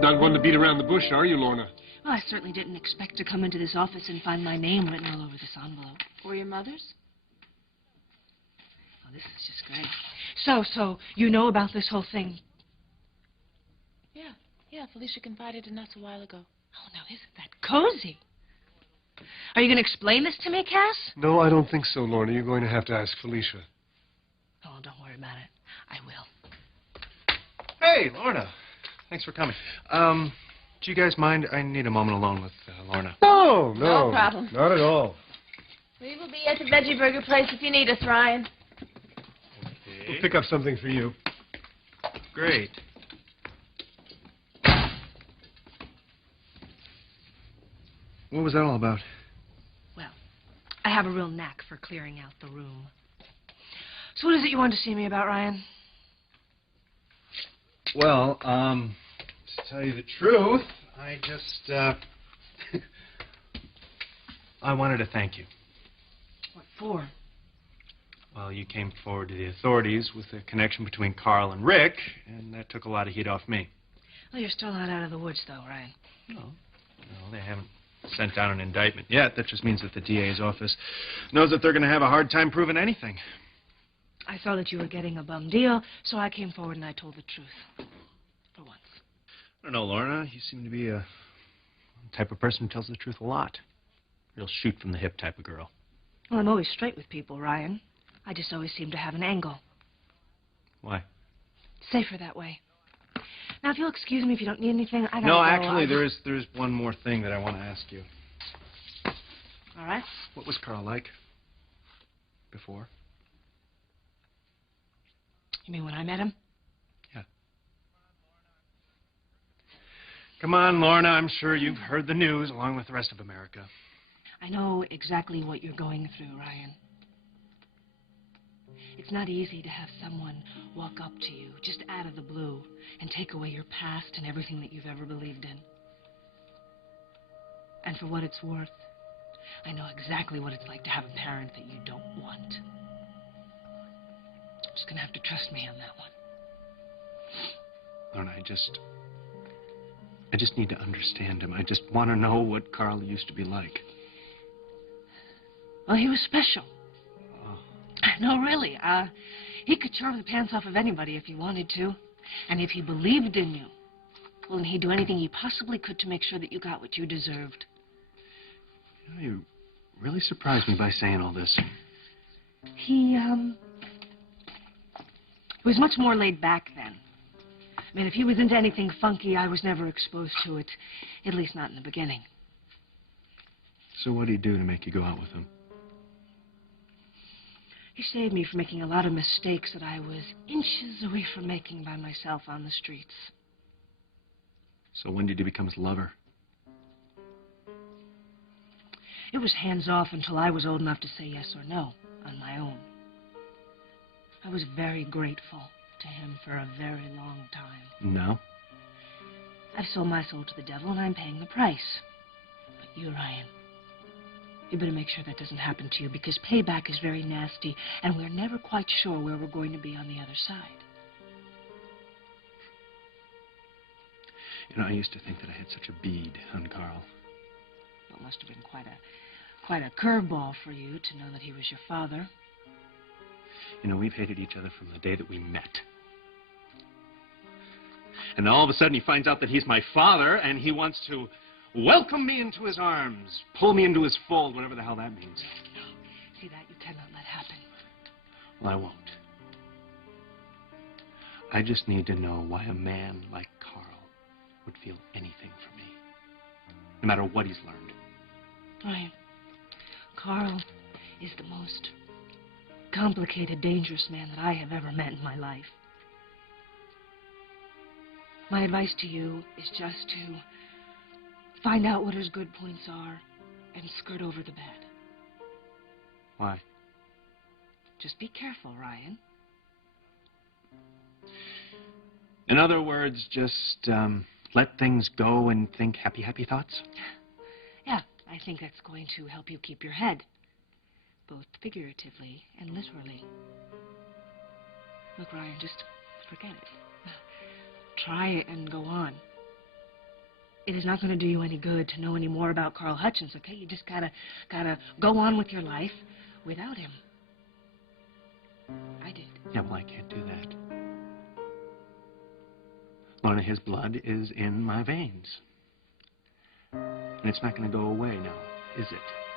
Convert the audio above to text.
Not one to beat around the bush, are you, Lorna? Well, I certainly didn't expect to come into this office and find my name written all over this envelope. Or your mother's? Oh, this is just great. So, you know about this whole thing? Yeah, Felicia confided in us a while ago. Oh, now, isn't that cozy? Are you going to explain this to me, Cass? No, I don't think so, Lorna. You're going to have to ask Felicia. Oh, don't worry about it. I will. Hey, Lorna. Thanks for coming. Do you guys mind? I need a moment alone with Lorna. No. No problem. Not at all. We will be at the veggie burger place if you need us, Ryan. Okay. We'll pick up something for you. Great. What was that all about? Well, I have a real knack for clearing out the room. So what is it you want to see me about, Ryan? Well, to tell you the truth, I just, I wanted to thank you. What for? Well, you came forward to the authorities with a connection between Carl and Rick, and that took a lot of heat off me. Well, you're still not out of the woods, though, Ryan. No, they haven't sent down an indictment yet. That just means that the DA's office knows that they're going to have a hard time proving anything. I saw that you were getting a bum deal, so I came forward and I told the truth. For once. I don't know, Lorna. You seem to be a type of person who tells the truth a lot. Real shoot-from-the-hip type of girl. Well, I'm always straight with people, Ryan. I just always seem to have an angle. Why? Safer that way. Now, if you'll excuse me if you don't need anything, I gotta No, go. actually, there's one more thing that I want to ask you. All right. What was Carl like before? You mean when I met him? Yeah. Come on, Lorna. I'm sure you've heard the news along with the rest of America. I know exactly what you're going through, Ryan. It's not easy to have someone walk up to you just out of the blue and take away your past and everything that you've ever believed in. And for what it's worth, I know exactly what it's like to have a parent that you don't want. You're just gonna have to trust me on that one. Lorna, I just need to understand him. I just want to know what Carl used to be like. Well, he was special. Oh. No, really. He could charm the pants off of anybody if he wanted to. And if he believed in you, well, then he'd do anything he possibly could to make sure that you got what you deserved. You know, you really surprised me by saying all this. He was much more laid back then. I mean, if he was into anything funky, I was never exposed to it. At least not in the beginning. So what did he do to make you go out with him? He saved me from making a lot of mistakes that I was inches away from making by myself on the streets. So when did you become his lover? It was hands-off until I was old enough to say yes or no on my own. I was very grateful to him for a very long time. No? I've sold my soul to the devil, and I'm paying the price. But you, Ryan, you better make sure that doesn't happen to you, because payback is very nasty, and we're never quite sure where we're going to be on the other side. You know, I used to think that I had such a bead on Carl. Well, it must have been quite a curveball for you to know that he was your father. You know, we've hated each other from the day that we met. And all of a sudden he finds out that he's my father, and he wants to welcome me into his arms, pull me into his fold, whatever the hell that means. No, see, that you cannot let happen. Well, I won't. I just need to know why a man like Carl would feel anything for me, no matter what he's learned. Ryan, Carl is the most complicated, dangerous man that I have ever met in my life. My advice to you is just to find out what his good points are and skirt over the bad. Why? Just be careful, Ryan. In other words, just let things go and think happy, happy thoughts? Yeah, I think that's going to help you keep your head, both figuratively and literally. Look, Ryan, just forget it. Try it and go on. It is not going to do you any good to know any more about Carl Hutchins, okay? You just gotta go on with your life without him. I did. Yeah, well, I can't do that. Lorna, his blood is in my veins. And it's not going to go away now, is it?